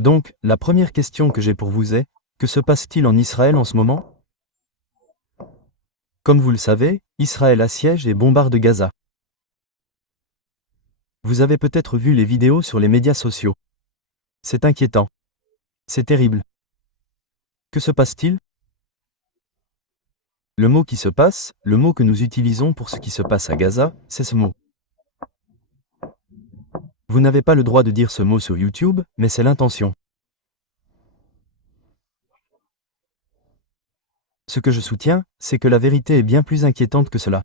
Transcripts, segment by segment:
Donc, la première question que j'ai pour vous est, que se passe-t-il en Israël en ce moment? Comme vous le savez, Israël assiège et bombarde Gaza. Vous avez peut-être vu les vidéos sur les médias sociaux. C'est inquiétant. C'est terrible. Que se passe-t-il? Le mot qui se passe, le mot que nous utilisons pour ce qui se passe à Gaza, c'est ce mot. Vous n'avez pas le droit de dire ce mot sur YouTube, mais c'est l'intention. Ce que je soutiens, c'est que la vérité est bien plus inquiétante que cela.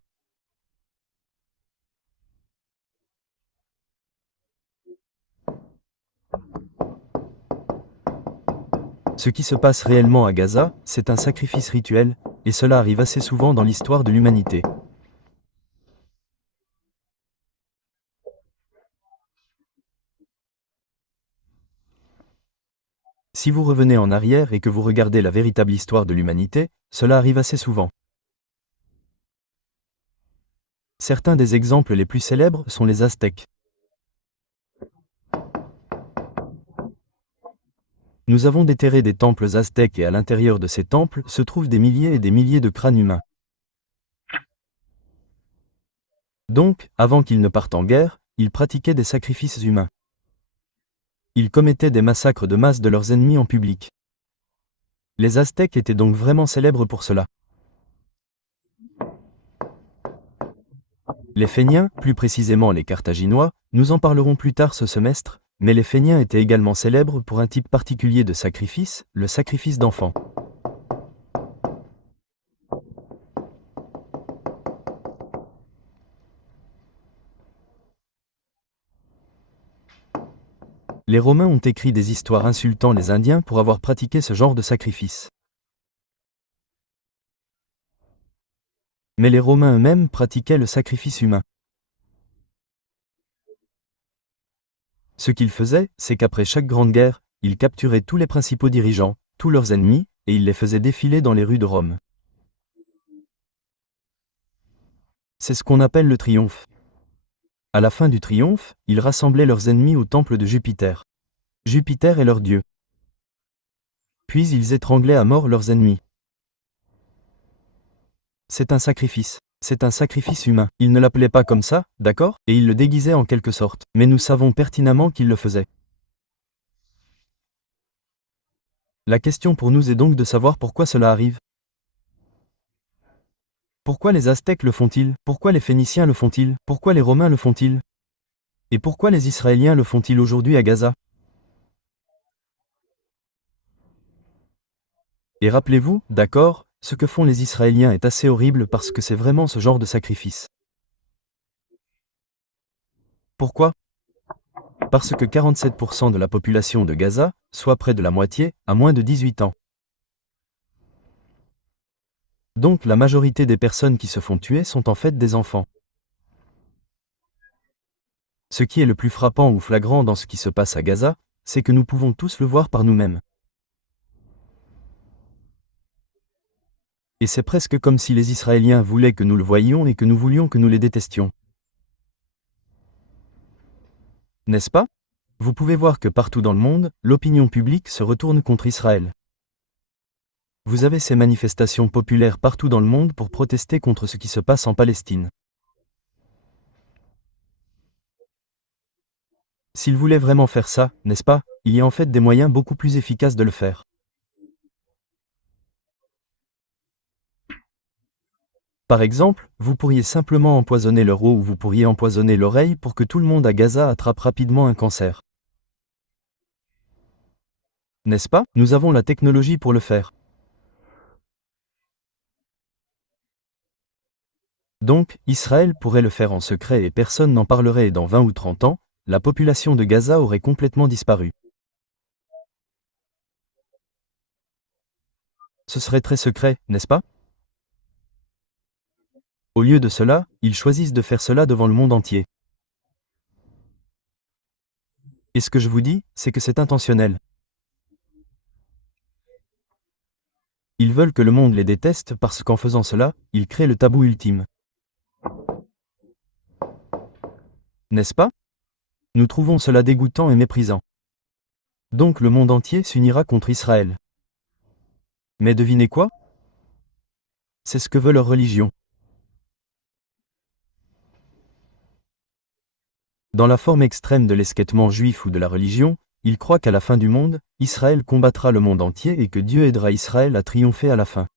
Ce qui se passe réellement à Gaza, c'est un sacrifice rituel, et cela arrive assez souvent dans l'histoire de l'humanité. Si vous revenez en arrière et que vous regardez la véritable histoire de l'humanité, cela arrive assez souvent. Certains des exemples les plus célèbres sont les Aztèques. Nous avons déterré des temples aztèques et à l'intérieur de ces temples se trouvent des milliers et des milliers de crânes humains. Donc, avant qu'ils ne partent en guerre, ils pratiquaient des sacrifices humains. Ils commettaient des massacres de masse de leurs ennemis en public. Les Aztèques étaient donc vraiment célèbres pour cela. Les Phéniens, plus précisément les Carthaginois, nous en parlerons plus tard ce semestre, mais les Phéniens étaient également célèbres pour un type particulier de sacrifice, le sacrifice d'enfants. Les Romains ont écrit des histoires insultant les Indiens pour avoir pratiqué ce genre de sacrifice. Mais les Romains eux-mêmes pratiquaient le sacrifice humain. Ce qu'ils faisaient, c'est qu'après chaque grande guerre, ils capturaient tous les principaux dirigeants, tous leurs ennemis, et ils les faisaient défiler dans les rues de Rome. C'est ce qu'on appelle le triomphe. À la fin du triomphe, ils rassemblaient leurs ennemis au temple de Jupiter. Jupiter est leur dieu. Puis ils étranglaient à mort leurs ennemis. C'est un sacrifice. C'est un sacrifice humain. Ils ne l'appelaient pas comme ça, d'accord? Et ils le déguisaient en quelque sorte. Mais nous savons pertinemment qu'ils le faisaient. La question pour nous est donc de savoir pourquoi cela arrive. Pourquoi les Aztèques le font-ils? Pourquoi les Phéniciens le font-ils? Pourquoi les Romains le font-ils? Et pourquoi les Israéliens le font-ils aujourd'hui à Gaza? Et rappelez-vous, d'accord, ce que font les Israéliens est assez horrible parce que c'est vraiment ce genre de sacrifice. Pourquoi? Parce que 47% de la population de Gaza, soit près de la moitié, a moins de 18 ans. Donc la majorité des personnes qui se font tuer sont en fait des enfants. Ce qui est le plus frappant ou flagrant dans ce qui se passe à Gaza, c'est que nous pouvons tous le voir par nous-mêmes. Et c'est presque comme si les Israéliens voulaient que nous le voyions et que nous voulions que nous les détestions. N'est-ce pas? Vous pouvez voir que partout dans le monde, l'opinion publique se retourne contre Israël. Vous avez ces manifestations populaires partout dans le monde pour protester contre ce qui se passe en Palestine. S'ils voulaient vraiment faire ça, n'est-ce pas, il y a en fait des moyens beaucoup plus efficaces de le faire. Par exemple, vous pourriez simplement empoisonner leur eau ou vous pourriez empoisonner l'oreille pour que tout le monde à Gaza attrape rapidement un cancer. N'est-ce pas? Nous avons la technologie pour le faire. Donc, Israël pourrait le faire en secret et personne n'en parlerait et dans 20 ou 30 ans, la population de Gaza aurait complètement disparu. Ce serait très secret, n'est-ce pas? Au lieu de cela, ils choisissent de faire cela devant le monde entier. Et ce que je vous dis, c'est que c'est intentionnel. Ils veulent que le monde les déteste parce qu'en faisant cela, ils créent le tabou ultime. N'est-ce pas? Nous trouvons cela dégoûtant et méprisant. Donc le monde entier s'unira contre Israël. Mais devinez quoi? C'est ce que veut leur religion. Dans la forme extrême de l'esquettement juif ou de la religion, ils croient qu'à la fin du monde, Israël combattra le monde entier et que Dieu aidera Israël à triompher à la fin.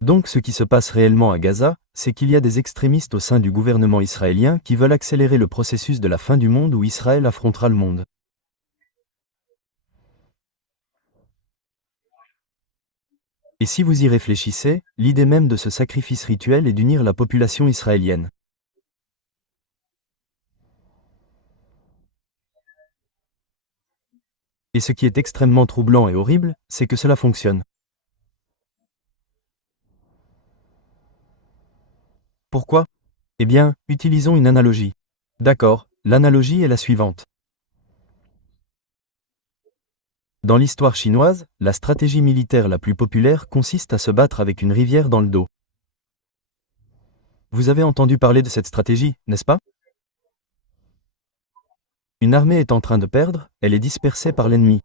Donc ce qui se passe réellement à Gaza, c'est qu'il y a des extrémistes au sein du gouvernement israélien qui veulent accélérer le processus de la fin du monde où Israël affrontera le monde. Et si vous y réfléchissez, l'idée même de ce sacrifice rituel est d'unir la population israélienne. Et ce qui est extrêmement troublant et horrible, c'est que cela fonctionne. Pourquoi? Eh bien, utilisons une analogie. D'accord, l'analogie est la suivante. Dans l'histoire chinoise, la stratégie militaire la plus populaire consiste à se battre avec une rivière dans le dos. Vous avez entendu parler de cette stratégie, n'est-ce pas? Une armée est en train de perdre, elle est dispersée par l'ennemi.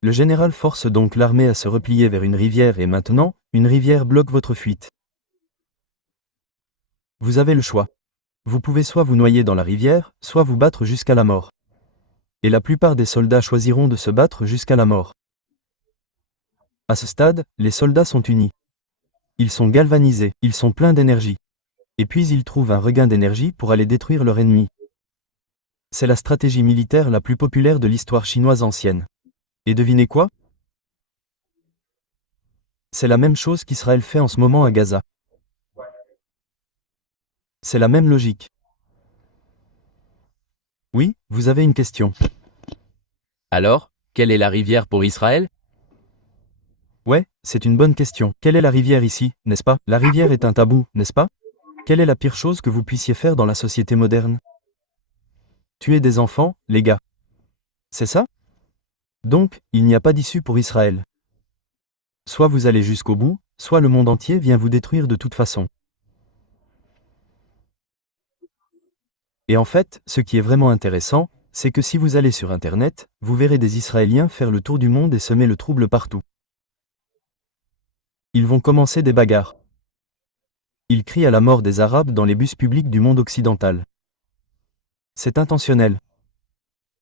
Le général force donc l'armée à se replier vers une rivière et maintenant, une rivière bloque votre fuite. Vous avez le choix. Vous pouvez soit vous noyer dans la rivière, soit vous battre jusqu'à la mort. Et la plupart des soldats choisiront de se battre jusqu'à la mort. À ce stade, les soldats sont unis. Ils sont galvanisés, ils sont pleins d'énergie. Et puis ils trouvent un regain d'énergie pour aller détruire leur ennemi. C'est la stratégie militaire la plus populaire de l'histoire chinoise ancienne. Et devinez quoi? C'est la même chose qu'Israël fait en ce moment à Gaza. C'est la même logique. Oui, vous avez une question. Alors, quelle est la rivière pour Israël? Ouais, c'est une bonne question. Quelle est la rivière ici, n'est-ce pas? La rivière est un tabou, n'est-ce pas? Quelle est la pire chose que vous puissiez faire dans la société moderne? Tuer des enfants, les gars. C'est ça? Donc, il n'y a pas d'issue pour Israël. Soit vous allez jusqu'au bout, soit le monde entier vient vous détruire de toute façon. Et en fait, ce qui est vraiment intéressant, c'est que si vous allez sur Internet, vous verrez des Israéliens faire le tour du monde et semer le trouble partout. Ils vont commencer des bagarres. Ils crient à la mort des Arabes dans les bus publics du monde occidental. C'est intentionnel.